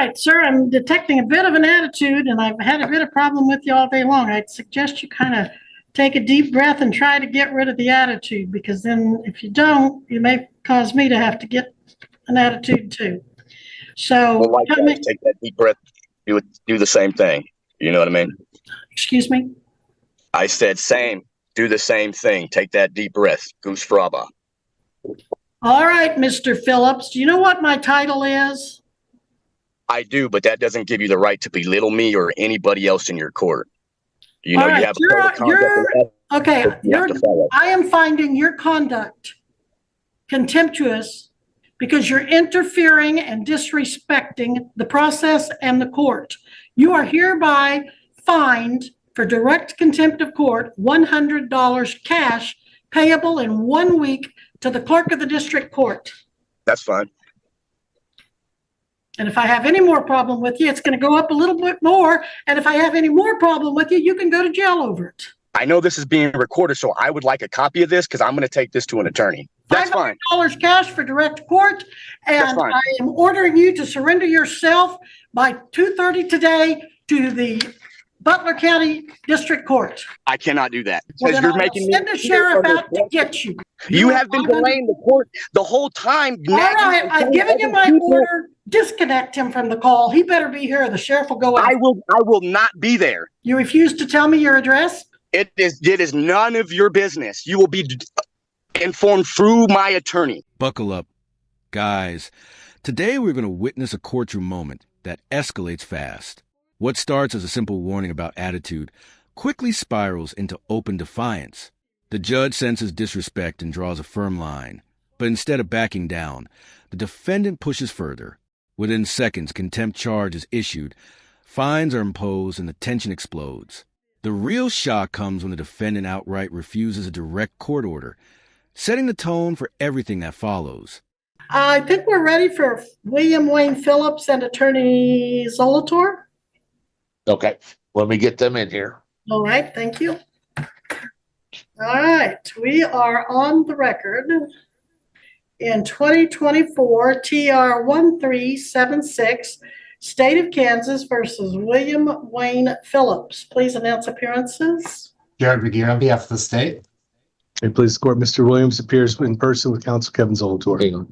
right, sir, I'm detecting a bit of an attitude, and I've had a bit of problem with you all day long. I'd suggest you kind of take a deep breath and try to get rid of the attitude, because then if you don't, you may cause me to have to get an attitude too. So, well, likewise, take that deep breath, do the same thing. You know what I mean? Excuse me? I said same, do the same thing. Take that deep breath. Goose fraba. All right, Mr. Phillips, do you know what my title is? I do, but that doesn't give you the right to belittle me or anybody else in your court. You know, right, you have a code of conduct. Okay, I am finding your conduct contemptuous because you're interfering and disrespecting the process and the court. You are hereby fined for direct contempt of court, $100 cash payable in 1 week to the clerk of the district court. That's fine. And if I have any more problem with you, it's going to go up a little bit more. And if I have any more problem with you, you can go to jail over it. I know this is being recorded, so I would like a copy of this because I'm going to take this to an attorney. That's fine. $500 cash for direct court. And I am ordering you to surrender yourself by 2:30 today to the Butler County District Court. I cannot do that. Well, then I'll send the sheriff out to get you. You have been delaying the court the whole time. All right, I've given you my order. Disconnect him from the call. He better be here. The sheriff will go out. I will not be there. You refuse to tell me your address? It is none of your business. You will be informed through my attorney. Buckle up, guys. Today we're going to witness a courtroom moment that escalates fast. What starts as a simple warning about attitude quickly spirals into open defiance. The judge senses disrespect and draws a firm line. But instead of backing down, the defendant pushes further. Within seconds, contempt charge is issued, fines are imposed, and the tension explodes. The real shock comes when the defendant outright refuses a direct court order, setting the tone for everything that follows. I think we're ready for William Wayne Phillips and Attorney Zolator. Okay, let me get them in here. All right, thank you. All right, we are on the record in 2024 TR 1376, State of Kansas versus William Wayne Phillips. Please announce appearances. Jared McGeer on behalf of the state. And please court, Mr. Williams appears in person with counsel Kevin Zolator.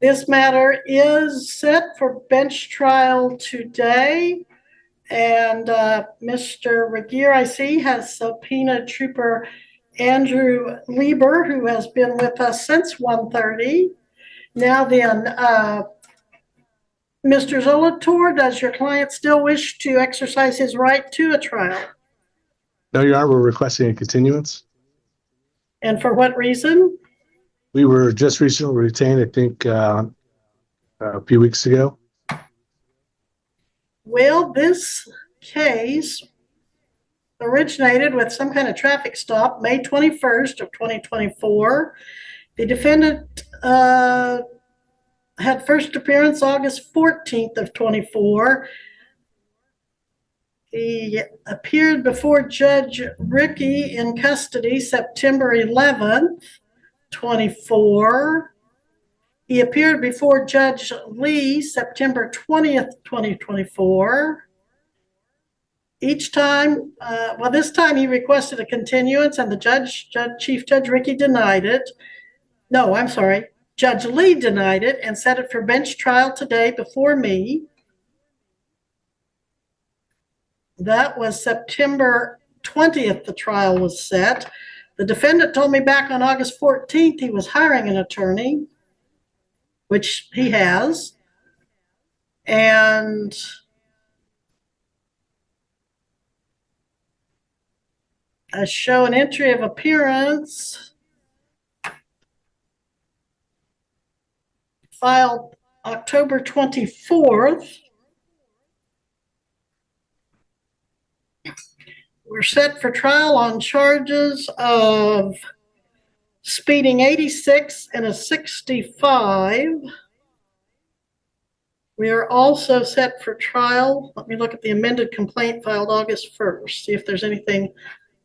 This matter is set for bench trial today. And Mr. Regier, I see, has subpoenaed Trooper Andrew Lieber, who has been with us since 1:30. Now then, Mr. Zolator, does your client still wish to exercise his right to a trial? No, Your Honor, we're requesting a continuance. And for what reason? We were just recently retained, I think, a few weeks ago. Well, this case originated with some kind of traffic stop May 21st of 2024. The defendant had first appearance August 14th of 24. He appeared before Judge Rickey in custody September 11th, 24. He appeared before Judge Lee September 20th, 2024. Each time, this time he requested a continuance and the Chief Judge Rickey denied it. No, I'm sorry. Judge Lee denied it and set it for bench trial today before me. That was September 20th, the trial was set. The defendant told me back on August 14th he was hiring an attorney, which he has. And I show an entry of appearance filed October 24th. We're set for trial on charges of speeding 86 and a 65. We are also set for trial. Let me look at the amended complaint filed August 1st, see if there's anything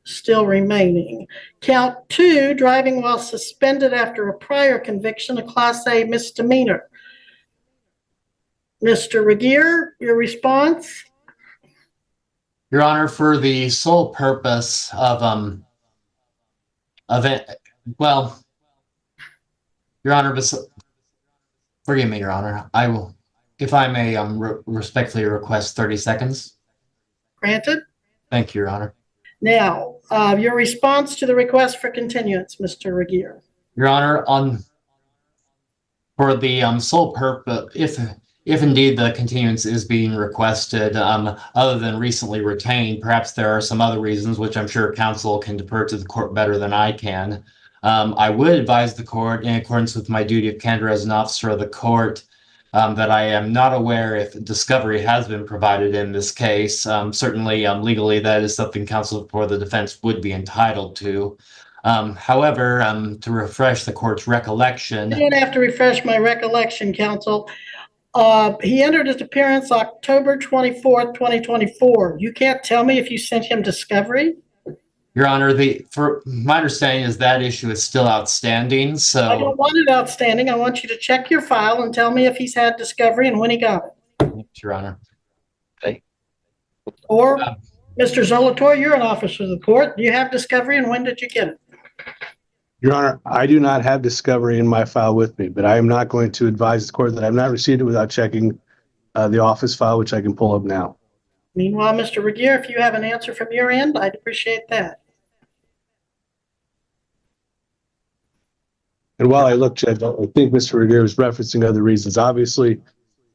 still remaining. Count 2, driving while suspended after a prior conviction, a Class A misdemeanor. Mr. Regier, your response? Your Honor, for the sole purpose of it, well, Your Honor, forgive me, Your Honor. I will, if I may, respectfully request 30 seconds. Granted. Thank you, Your Honor. Now, your response to the request for continuance, Mr. Regier. Your Honor, for the sole purpose, if indeed the continuance is being requested, other than recently retained, perhaps there are some other reasons which I'm sure counsel can defer to the court better than I can. I would advise the court, in accordance with my duty of candor as an officer of the court, that I am not aware if discovery has been provided in this case. Certainly, legally, that is something counsel for the defense would be entitled to. However, to refresh the court's recollection. You don't have to refresh my recollection, counsel. He entered his appearance October 24th, 2024. You can't tell me if you sent him discovery? Your Honor, for my understanding is that issue is still outstanding. So I don't want it outstanding. I want you to check your file and tell me if he's had discovery and when he got it. Your Honor. Or Mr. Zolotor, you're an officer of the court. Do you have discovery and when did you get it? Your Honor, I do not have discovery in my file with me, but I am not going to advise the court that I've not received it without checking the office file, which I can pull up now. Meanwhile, Mr. Regier, if you have an answer from your end, I'd appreciate that. And while I look, Judge, I think Mr. Regier was referencing other reasons. Obviously,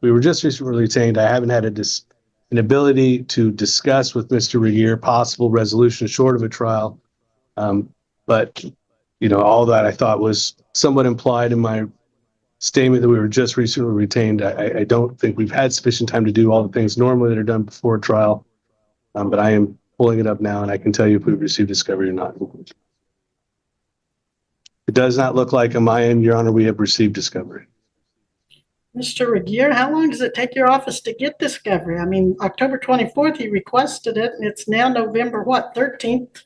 we were just recently retained. I haven't had an ability to discuss with Mr. Regier possible resolution short of a trial. But, all that I thought was somewhat implied in my statement that we were just recently retained. I don't think we've had sufficient time to do all the things normally that are done before a trial. But I am pulling it up now and I can tell you if we've received discovery or not. It does not look like on my end, Your Honor, we have received discovery. Mr. Regier, how long does it take your office to get discovery? I mean, October 24th, he requested it, and it's now November, 13th?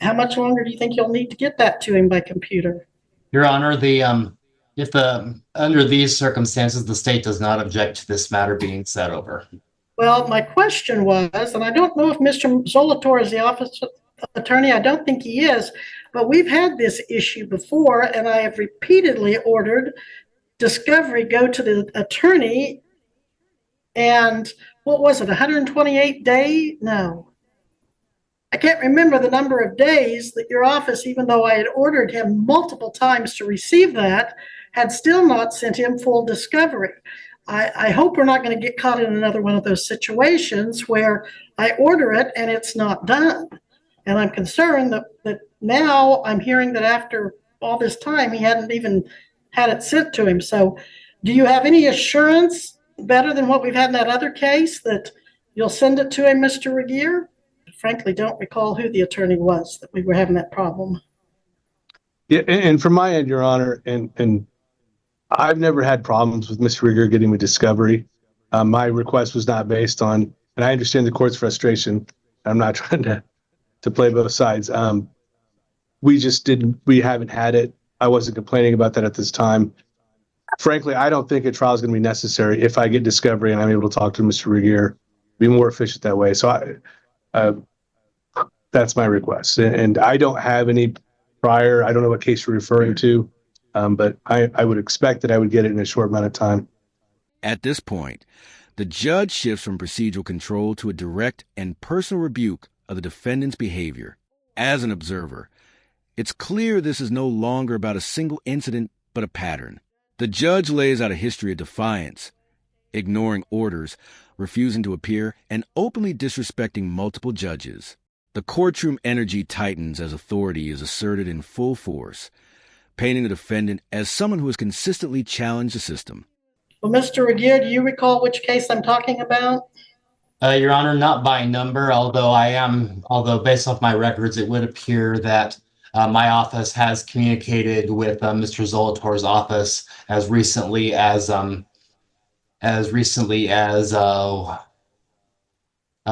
How much longer do you think you'll need to get that to him by computer? Your Honor, under these circumstances, the state does not object to this matter being set over. Well, my question was, and I don't know if Mr. Zolotor is the office attorney, I don't think he is, but we've had this issue before, and I have repeatedly ordered discovery go to the attorney, and what was it, 128 day? No. I can't remember the number of days that your office, even though I had ordered him multiple times to receive that, had still not sent him full discovery. I hope we're not going to get caught in another one of those situations where I order it and it's not done. And I'm concerned that now I'm hearing that after all this time, he hadn't even had it sent to him. So do you have any assurance, better than what we've had in that other case, that you'll send it to him, Mr. Regier? I frankly don't recall who the attorney was that we were having that problem. Yeah, and from my end, Your Honor, and I've never had problems with Mr. Regier getting me discovery. My request was not based on, and I understand the court's frustration. I'm not trying to play both sides. We haven't had it. I wasn't complaining about that at this time. Frankly, I don't think a trial is going to be necessary if I get discovery and I'm able to talk to Mr. Regier, be more efficient that way. So that's my request. And I don't have any prior, I don't know what case you're referring to, but I would expect that I would get it in a short amount of time. At this point, the judge shifts from procedural control to a direct and personal rebuke of the defendant's behavior. As an observer, it's clear this is no longer about a single incident, but a pattern. The judge lays out a history of defiance, ignoring orders, refusing to appear, and openly disrespecting multiple judges. The courtroom energy tightens as authority is asserted in full force, painting the defendant as someone who has consistently challenged the system. Well, Mr. Regier, do you recall which case I'm talking about? Your Honor, not by number, although based off my records, it would appear that my office has communicated with Mr. Zolotor's office as recently as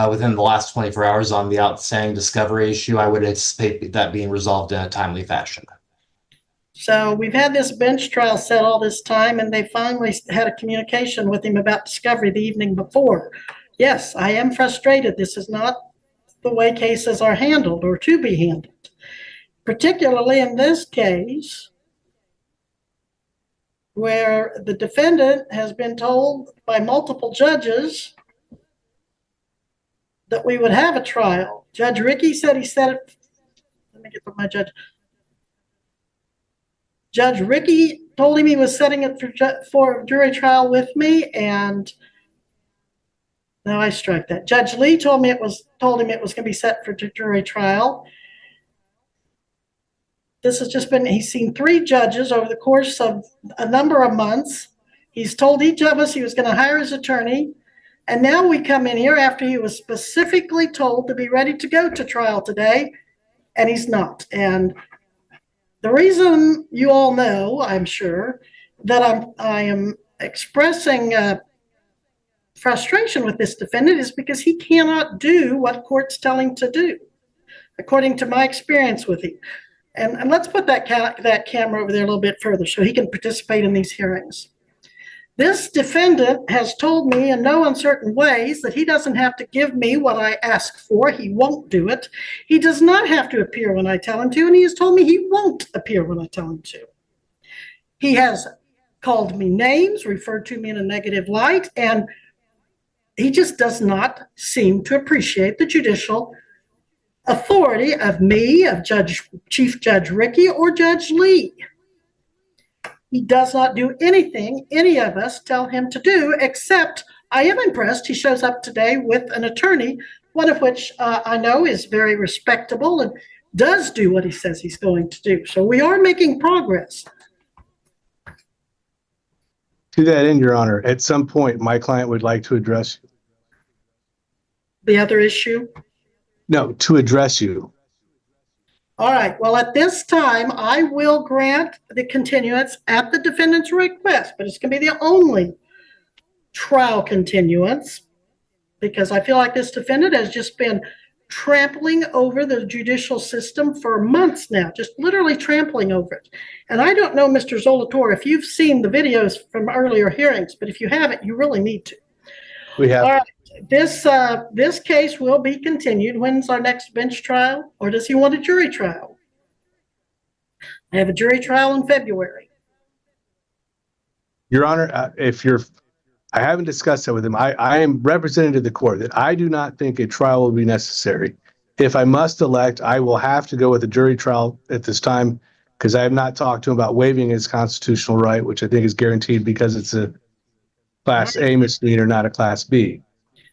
within the last 24 hours on the outstanding discovery issue. I would anticipate that being resolved in a timely fashion. So we've had this bench trial set all this time, and they finally had a communication with him about discovery the evening before. Yes, I am frustrated. This is not the way cases are handled or to be handled, particularly in this case where the defendant has been told by multiple judges that we would have a trial. Judge Rickey said he said it. Let me get to my judge. Judge Rickey told him he was setting it for jury trial with me, and no, I strike that. Judge Lee told him it was going to be set for jury trial. This has just been, he's seen 3 judges over the course of a number of months. He's told each of us he was going to hire his attorney. And now we come in here after he was specifically told to be ready to go to trial today, and he's not. And the reason you all know, I'm sure, that I am expressing frustration with this defendant is because he cannot do what courts tell him to do, according to my experience with him. And let's put that camera over there a little bit further so he can participate in these hearings. This defendant has told me in no uncertain ways that he doesn't have to give me what I ask for. He won't do it. He does not have to appear when I tell him to, and he has told me he won't appear when I tell him to. He has called me names, referred to me in a negative light, and he just does not seem to appreciate the judicial authority of me, of Chief Judge Rickey, or Judge Lee. He does not do anything any of us tell him to do, except I am impressed he shows up today with an attorney, one of which I know is very respectable and does do what he says he's going to do. So we are making progress. To that end, Your Honor, at some point, my client would like to address you. The other issue? No, to address you. All right. Well, at this time, I will grant the continuance at the defendant's request, but it's going to be the only trial continuance because I feel like this defendant has just been trampling over the judicial system for months now, just literally trampling over it. And I don't know, Mr. Zolator, if you've seen the videos from earlier hearings, but if you haven't, you really need to. We have. All right. This case will be continued. When's our next bench trial? Or does he want a jury trial? I have a jury trial in February. Your Honor, I haven't discussed that with him. I am representing to the court that I do not think a trial will be necessary. If I must elect, I will have to go with a jury trial at this time because I have not talked to him about waiving his constitutional right, which I think is guaranteed because it's a Class A misdemeanor, not a Class B.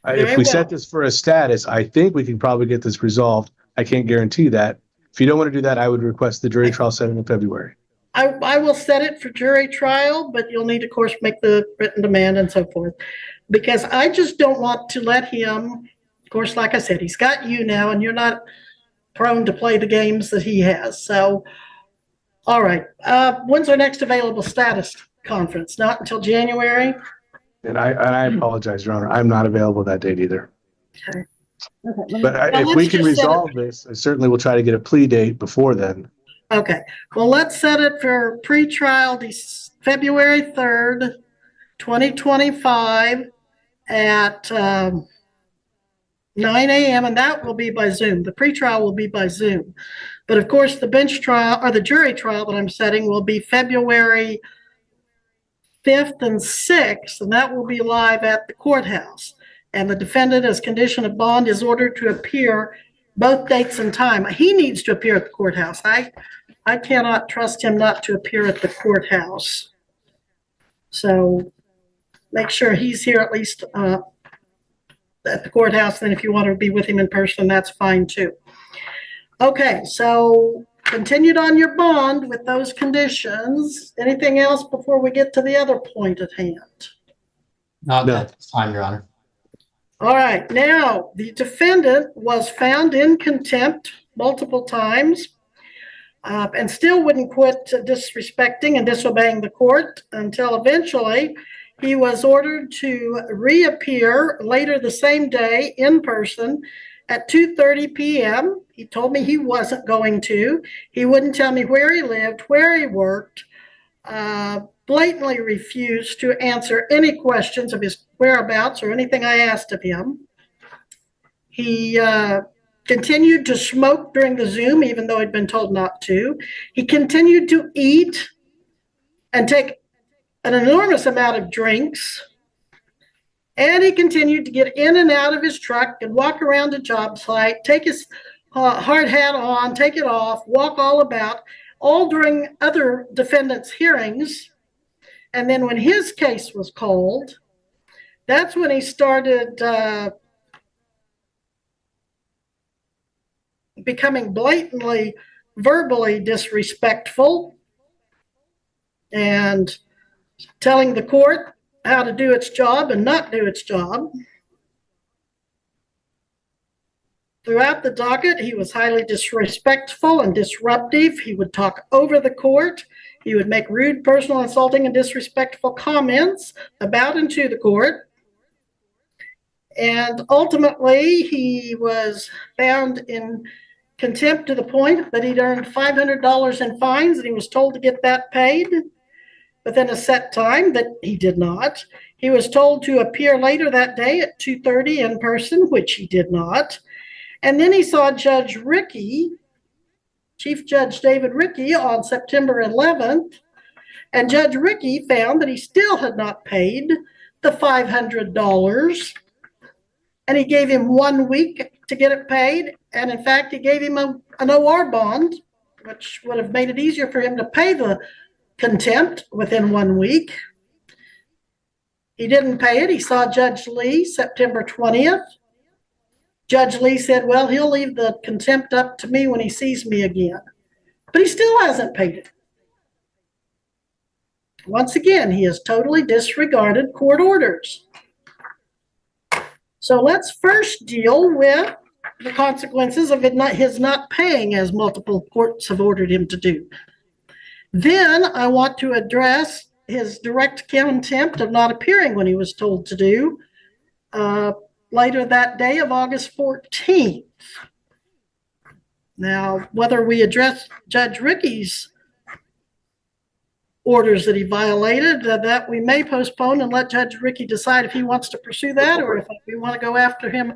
If we set this for a status, I think we can probably get this resolved. I can't guarantee that. If you don't want to do that, I would request the jury trial set in February. I will set it for jury trial, but you'll need, of course, make the written demand and so forth. Because I just don't want to let him, of course, like I said, he's got you now, and you're not prone to play the games that he has. So, all right. When's our next available status conference? Not until January? And I apologize, Your Honor. I'm not available that date either. Okay. But if we can resolve this, I certainly will try to get a plea date before then. Okay. Well, let's set it for pre-trial February 3rd, 2025 at 9 a.m. and that will be by Zoom. The pre-trial will be by Zoom. But of course, the bench trial or the jury trial that I'm setting will be February 5th and 6th, and that will be live at the courthouse. And the defendant, as condition of bond, is ordered to appear both dates and time. He needs to appear at the courthouse. I cannot trust him not to appear at the courthouse. So make sure he's here at least at the courthouse. Then if you want to be with him in person, that's fine too. Okay, so continued on your bond with those conditions. Anything else before we get to the other point at hand? No, that's fine, Your Honor. All right. Now, the defendant was found in contempt multiple times and still wouldn't quit disrespecting and disobeying the court until eventually he was ordered to reappear later the same day in person at 2:30 p.m. He told me he wasn't going to. He wouldn't tell me where he lived, where he worked, blatantly refused to answer any questions of his whereabouts or anything I asked of him. He continued to smoke during the Zoom, even though he'd been told not to. He continued to eat and take an enormous amount of drinks. And he continued to get in and out of his truck and walk around the job site, take his hard hat on, take it off, walk all about, all during other defendants' hearings. And then when his case was called, that's when he started becoming blatantly, verbally disrespectful and telling the court how to do its job and not do its job. Throughout the docket, he was highly disrespectful and disruptive. He would talk over the court. He would make rude, personal, insulting, and disrespectful comments about and to the court. And ultimately, he was found in contempt to the point that he'd earned $500 in fines, and he was told to get that paid within a set time that he did not. He was told to appear later that day at 2:30 in person, which he did not. And then he saw Judge Rickey, Chief Judge David Rickey, on September 11th, and Judge Rickey found that he still had not paid the $500, and he gave him 1 week to get it paid, and in fact, he gave him an OR bond, which would have made it easier for him to pay the contempt within 1 week. He didn't pay it. He saw Judge Lee September 20th. Judge Lee said, well, he'll leave the contempt up to me when he sees me again. But he still hasn't paid it. Once again, he has totally disregarded court orders. So let's first deal with the consequences of his not paying, as multiple courts have ordered him to do. Then I want to address his direct contempt of not appearing when he was told to do later that day of August 14th. Now, whether we address Judge Rickey's orders that he violated, that we may postpone and let Judge Rickey decide if he wants to pursue that or if we want to go after him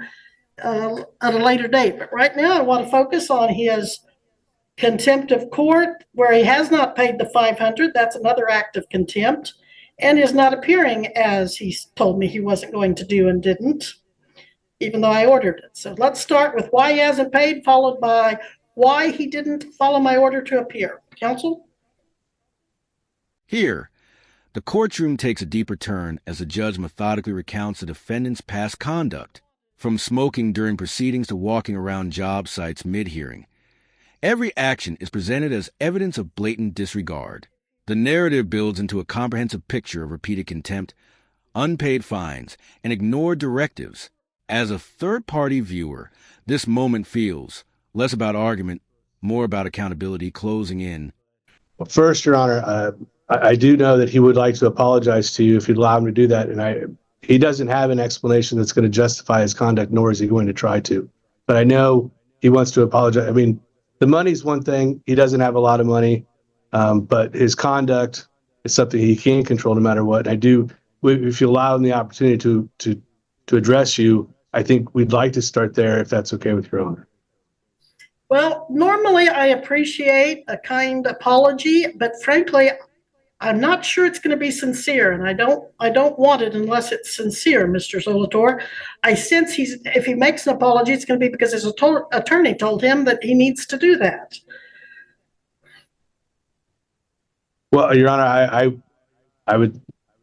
at a later date. But right now, I want to focus on his contempt of court, where he has not paid the $500. That's another act of contempt, and is not appearing as he told me he wasn't going to do and didn't, even though I ordered it. So let's start with why he hasn't paid, followed by why he didn't follow my order to appear. Counsel? Here, the courtroom takes a deeper turn as the judge methodically recounts the defendant's past conduct, from smoking during proceedings to walking around job sites mid-hearing. Every action is presented as evidence of blatant disregard. The narrative builds into a comprehensive picture of repeated contempt, unpaid fines, and ignored directives. As a third-party viewer, this moment feels less about argument, more about accountability closing in. Well, first, Your Honor, I do know that he would like to apologize to you if you'd allow him to do that. And he doesn't have an explanation that's going to justify his conduct, nor is he going to try to. But I know he wants to apologize. I mean, the money's one thing. He doesn't have a lot of money, but his conduct is something he can't control no matter what. I do, if you allow him the opportunity to address you, I think we'd like to start there if that's okay with Your Honor. Well, normally I appreciate a kind apology, but frankly, I'm not sure it's going to be sincere, and I don't want it unless it's sincere, Mr. Zolator. I sense if he makes an apology, it's going to be because his attorney told him that he needs to do that. Well, Your Honor, I would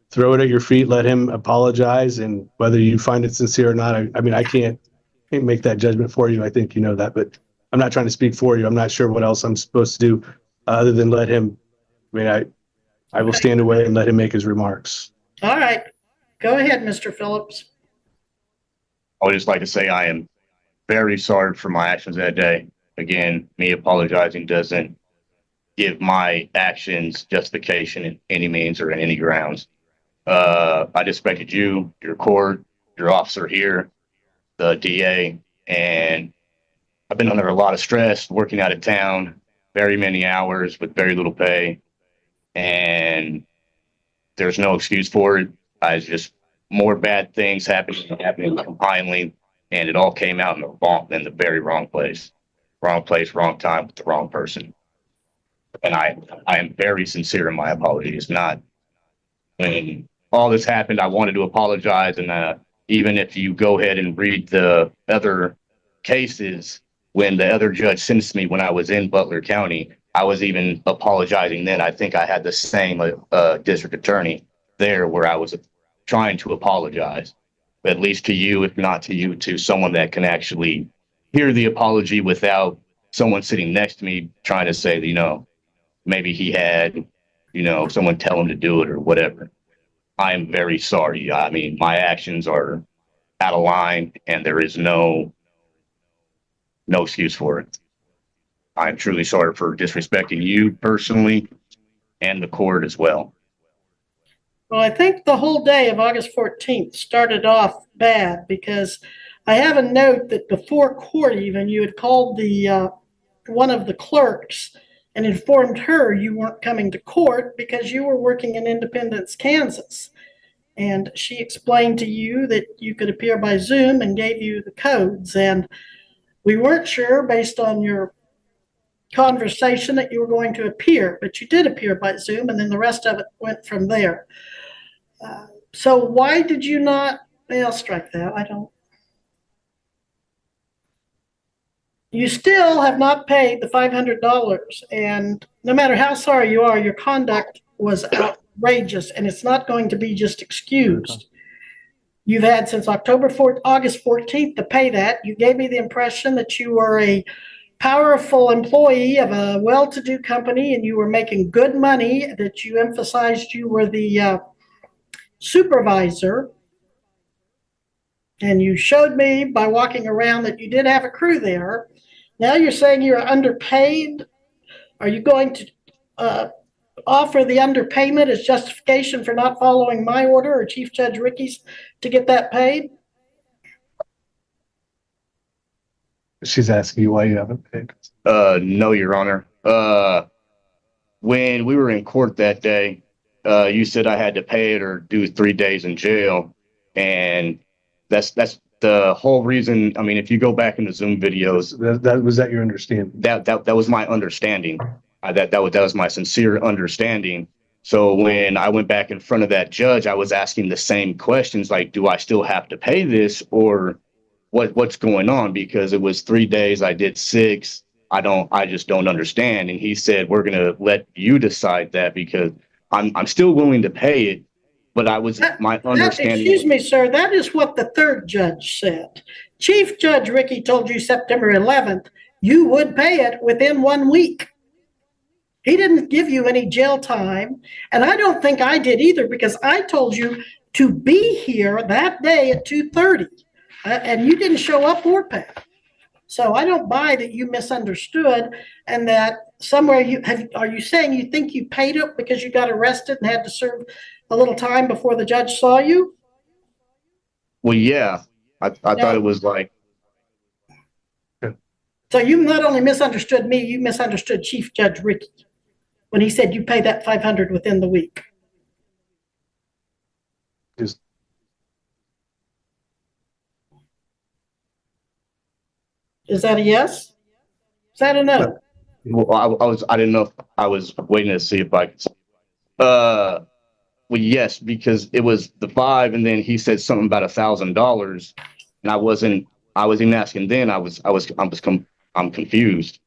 throw it at your feet, let him apologize, and whether you find it sincere or not, I mean, I can't make that judgment for you. I think you know that, but I'm not trying to speak for you. I'm not sure what else I'm supposed to do other than let him. I mean, I will stand away and let him make his remarks. All right. Go ahead, Mr. Phillips. I would just like to say I am very sorry for my actions that day. Again, me apologizing doesn't give my actions justification in any means or in any grounds. I disrespected you, your court, your officer here, the DA, And I've been under a lot of stress, working out of town, very many hours with very little pay. And there's no excuse for it. I just more bad things happening compiling, and it all came out in the very wrong place, wrong time with the wrong person. And I am very sincere in my apologies. Not when all this happened, I wanted to apologize, and even if you go ahead and read the other cases, when the other judge sentenced me when I was in Butler County, I was even apologizing then. I think I had the same district attorney there where I was trying to apologize, at least to you, if not to you, to someone that can actually hear the apology without someone sitting next to me trying to say, maybe he had, someone tell him to do it or whatever. I am very sorry. I mean, my actions are out of line, and there is no excuse for it. I'm truly sorry for disrespecting you personally and the court as well. Well, I think the whole day of August 14th started off bad because I have a note that before court even, you had called one of the clerks and informed her you weren't coming to court because you were working in Independence, Kansas. And she explained to you that you could appear by Zoom and gave you the codes. And we weren't sure, based on your conversation, that you were going to appear, but you did appear by Zoom, and then the rest of it went from there. So why did you not, I'll strike that. You still have not paid the $500, and no matter how sorry you are, your conduct was outrageous, and it's not going to be just excused. You've had since August 14th to pay that. You gave me the impression that you were a powerful employee of a well-to-do company and you were making good money, that you emphasized you were the supervisor. And you showed me by walking around that you did have a crew there. Now you're saying you're underpaid. Are you going to offer the underpayment as justification for not following my order or Chief Judge Ricky's to get that paid? She's asking you why you haven't paid. No, Your Honor. When we were in court that day, you said I had to pay it or do 3 days in jail. And that's the whole reason. I mean, if you go back in the Zoom videos, Was that your understanding? That was my understanding. That was my sincere understanding. So when I went back in front of that judge, I was asking the same questions, like, do I still have to pay this, or what's going on? Because it was 3 days, I did 6. I just don't understand. And he said, we're going to let you decide that, because I'm still willing to pay it. But my understanding. Excuse me, sir, that is what the third judge said. Chief Judge Ricky told you September 11th, you would pay it within 1 week. He didn't give you any jail time. And I don't think I did either, because I told you to be here that day at 2:30. And you didn't show up or pay. So I don't buy that you misunderstood, and that somewhere are you saying you think you paid it because you got arrested and had to serve a little time before the judge saw you? Well, yeah, I thought it was like. So you not only misunderstood me, you misunderstood Chief Judge Ricky when he said you pay that $500 within the week. Is that a yes? Is that a no? Well, I didn't know if I was waiting to see if I could. Well, yes, because it was the 5, and then he said something about $1,000, and I wasn't even asking then. I'm confused.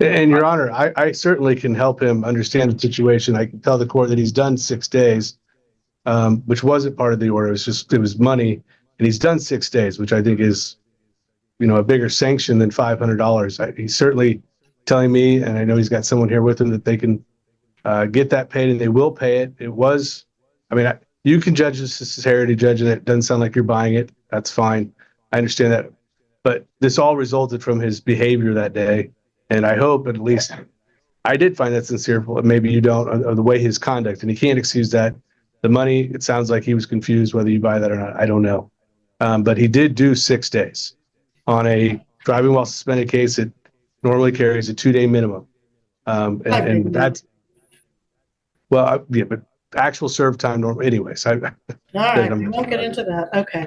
And Your Honor, I certainly can help him understand the situation. I can tell the court that he's done 6 days, which wasn't part of the order. It was money, and he's done 6 days, which I think is, a bigger sanction than $500. He's certainly telling me, and I know he's got someone here with him, that they can get that paid, and they will pay it. It was, you can judge the sincerity, judge it. It doesn't sound like you're buying it. That's fine. I understand that. But this all resulted from his behavior that day. And I hope at least I did find that sincere, but maybe you don't, of the way his conduct, and he can't excuse that. The money, it sounds like he was confused whether you buy that or not. I don't know. But he did do 6 days. on a driving while suspended case, it normally carries a 2-day minimum. And that's, well, yeah, but actual serve time normal anyways. All right, we won't get into that. Okay.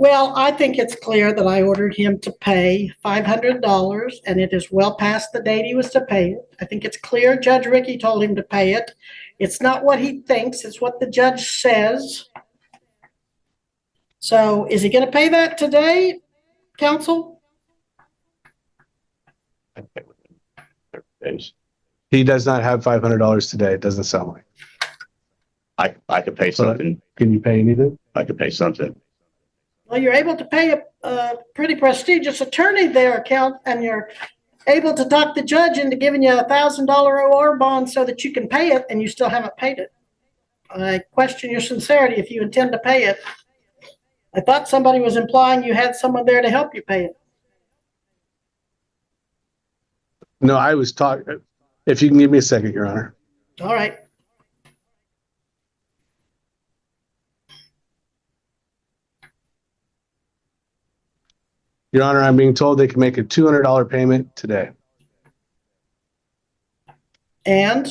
Well, I think it's clear that I ordered him to pay $500, and it is well past the date he was to pay it. I think it's clear Judge Ricky told him to pay it. It's not what he thinks, it's what the judge says. So is he going to pay that today, counsel? He does not have $500 today. It doesn't sound like. I could pay something. Can you pay anything? I could pay something. Well, you're able to pay a pretty prestigious attorney there, and you're able to talk the judge into giving you a $1,000 OR bond so that you can pay it, and you still haven't paid it. I question your sincerity if you intend to pay it. I thought somebody was implying you had someone there to help you pay it. No, I was talking. If you can give me a second, Your Honor. All right. Your Honor, I'm being told they can make a $200 payment today. And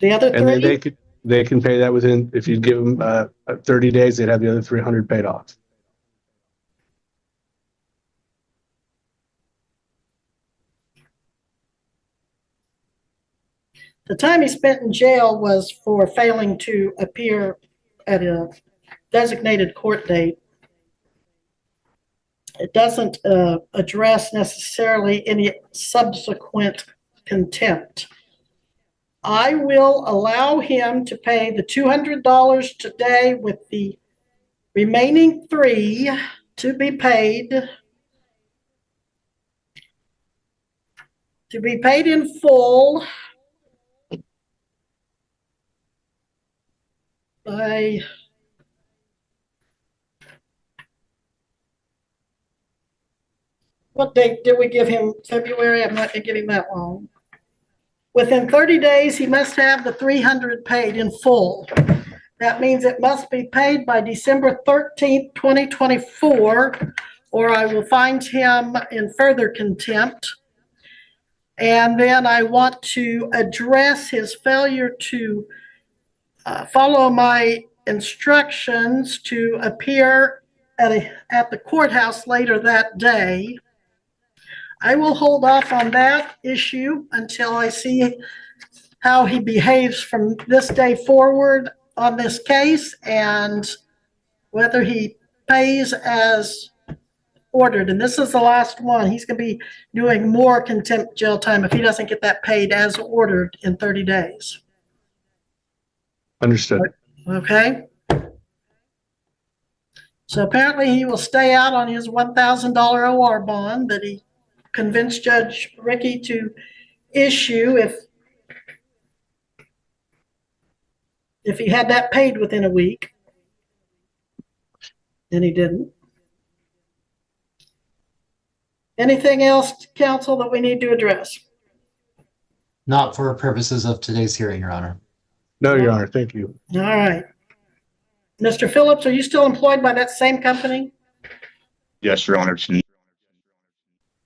the other And then 30? they can pay that within, if you give them 30 days, they'd have the other 300 paid off. The time he spent in jail was for failing to appear at a designated court date. It doesn't address necessarily any subsequent contempt. I will allow him to pay the $200 today with the remaining $3 to be paid in full by what date did we give him? February? I'm not going to give him that long. Within 30 days, he must have the $300 paid in full. That means it must be paid by December 13th, 2024, or I will find him in further contempt. And then I want to address his failure to follow my instructions to appear at the courthouse later that day. I will hold off on that issue until I see how he behaves from this day forward on this case and whether he pays as ordered. And this is the last one. He's going to be doing more contempt jail time if he doesn't get that paid as ordered in 30 days. Understood. Okay. So apparently he will stay out on his $1,000 OR bond that he convinced Judge Ricky to issue if he had that paid within a week. And he didn't. Anything else, counsel, that we need to address? Not for purposes of today's hearing, Your Honor. No, Your Honor. Thank you. All right. Mr. Phillips, are you still employed by that same company? Yes, Your Honor.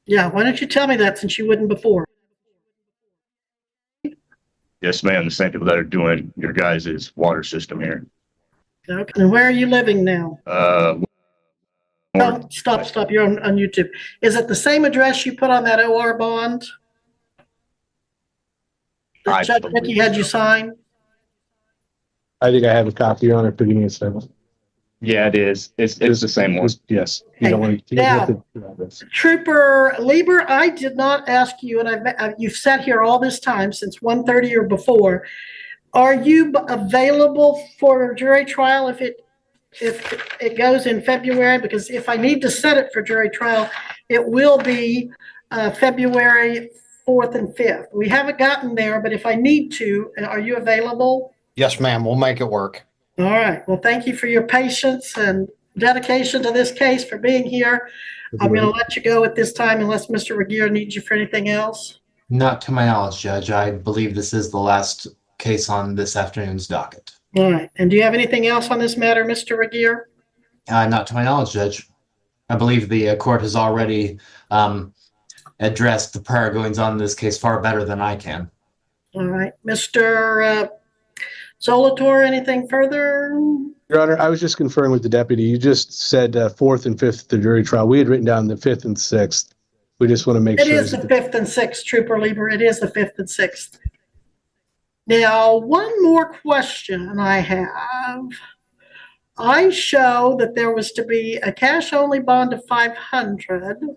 Yeah, why don't you tell me that since you wouldn't before? Yes, ma'am. The same people that are doing your guys' water system here. Okay. And where are you living now? Oh, stop. You're on YouTube. Is it the same address you put on that OR bond that Judge Ricky had you sign? I think I have a copy, Your Honor. Give me a second. Yeah, it is. It's the same one. Yes. You don't want to. Now, Trooper Lieber, I did not ask you, and you've sat here all this time since 1:30 or before. Are you available for a jury trial if it goes in February? Because if I need to set it for jury trial, it will be February 4th and 5th. We haven't gotten there, but if I need to, are you available? Yes, ma'am. We'll make it work. All right. Well, thank you for your patience and dedication to this case, for being here. I'm going to let you go at this time unless Mr. Regier needs you for anything else. Not to my knowledge, Judge. I believe this is the last case on this afternoon's docket. All right. And do you have anything else on this matter, Mr. Regier? Not to my knowledge, Judge. I believe the court has already addressed the prior goings on in this case far better than I can. All right, Mr. Zolator, anything further? Your Honor, I was just conferring with the deputy. You just said fourth and fifth, the jury trial. We had written down the fifth and sixth. We just want to make It sure. is the fifth and sixth, Trooper Lieber. It is the fifth and sixth. Now, one more question I have. I show that there was to be a cash-only bond of $500,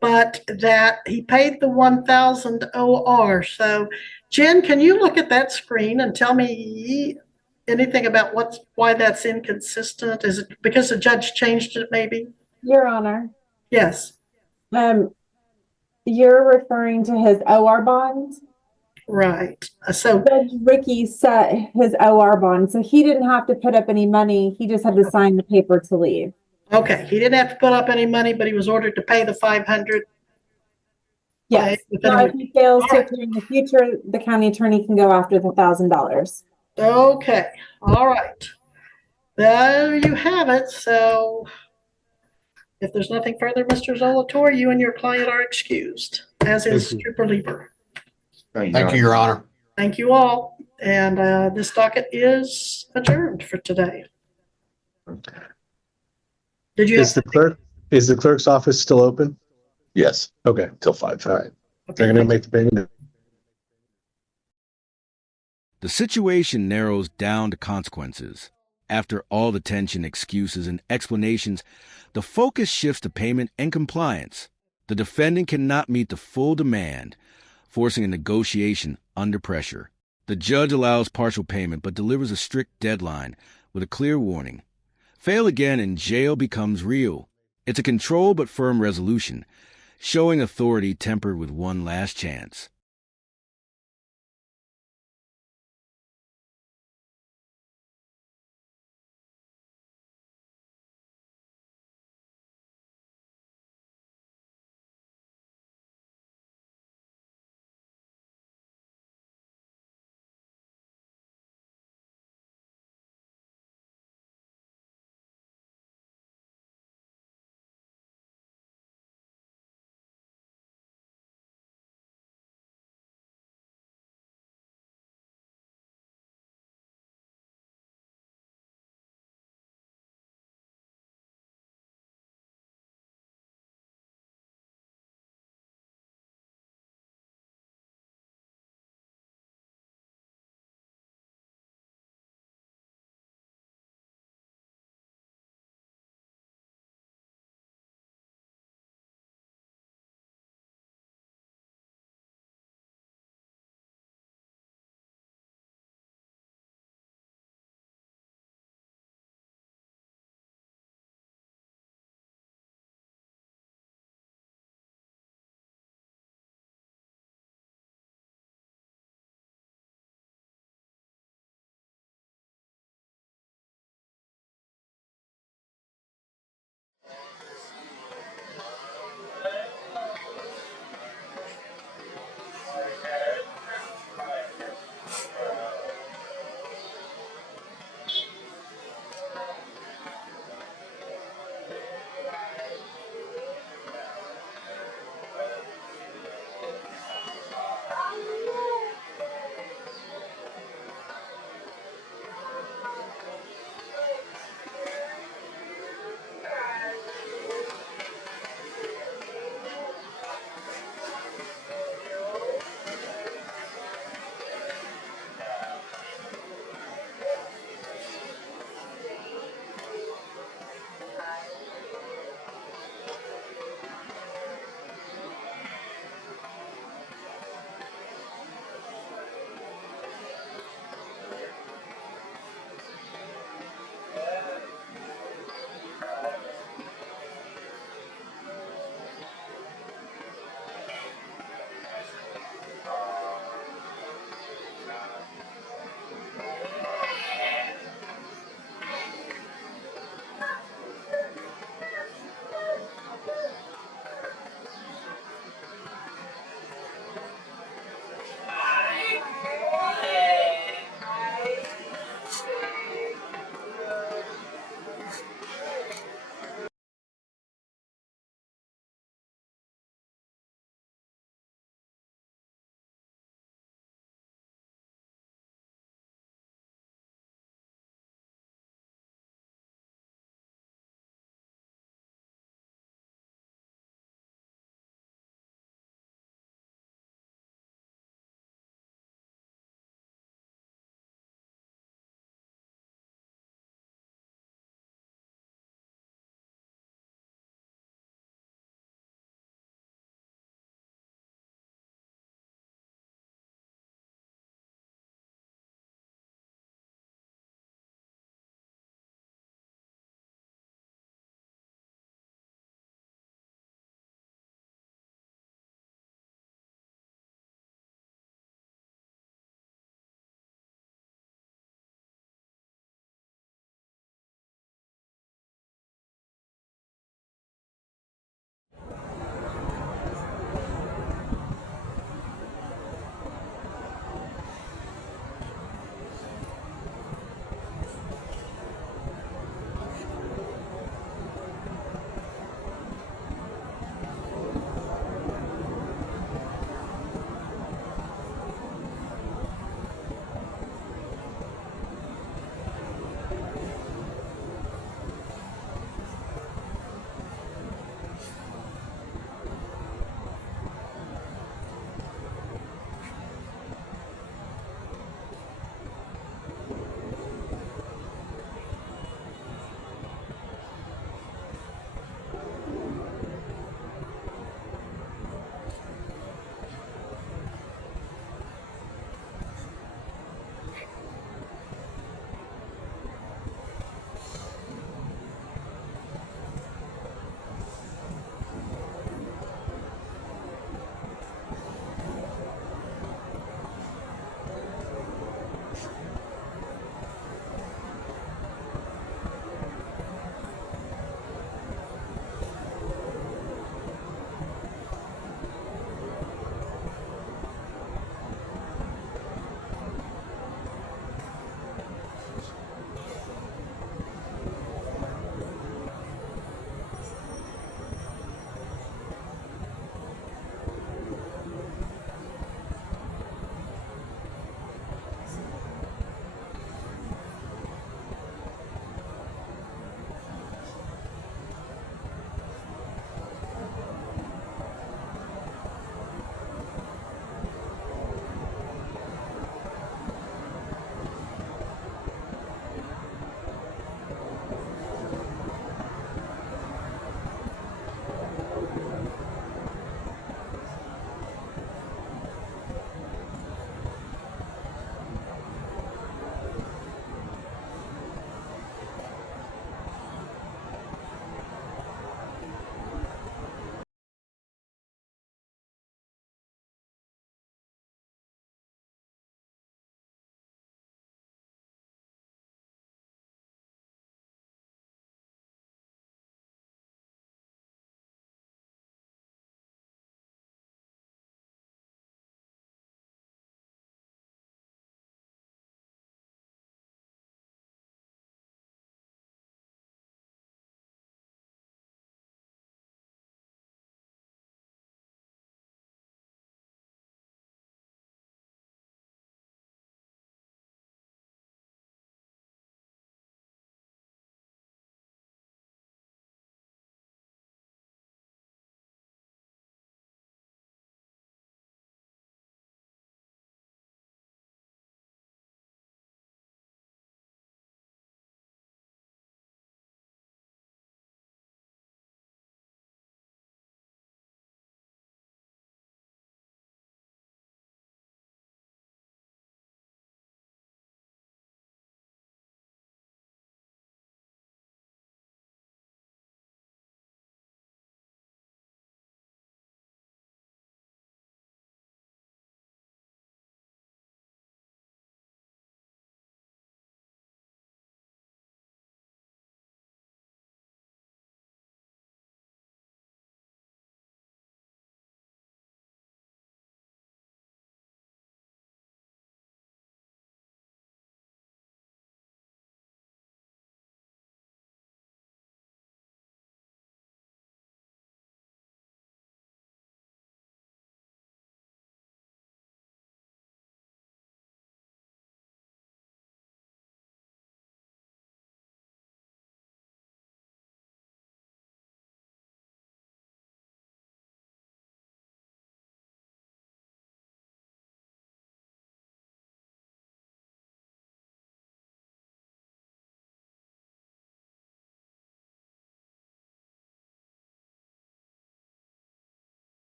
but that he paid the 1,000 OR. So, Jen, can you look at that screen and tell me anything about why that's inconsistent? Is it because the judge changed it, maybe? Your Honor, Yes. you're referring to his OR bond? Right. So, Judge Ricky set his OR bond, so he didn't have to put up any money. He just had to sign the paper to leave. okay, he didn't have to put up any money, but he was ordered to pay the 500. Yes. Right. Now, if he fails All to right. appear in the future, the county attorney can go after the $1,000. Okay, all right. There you have it. So if there's nothing further, Mr. Zolator, you and your client are excused, as is Thank you. Trooper Lieber. Thank you, Your Honor. Thank you all. And this docket is adjourned for today. Did you Is the clerk's office still open? Yes, Okay. till 5. All right. Okay, They're going to make the payment. The situation narrows down to consequences. After all the tension, excuses, and explanations, the focus shifts to payment and compliance. The defendant cannot meet the full demand, forcing a negotiation under pressure. The judge allows partial payment but delivers a strict deadline with a clear warning. Fail again and jail becomes real. It's a controlled but firm resolution, showing authority tempered with one last chance.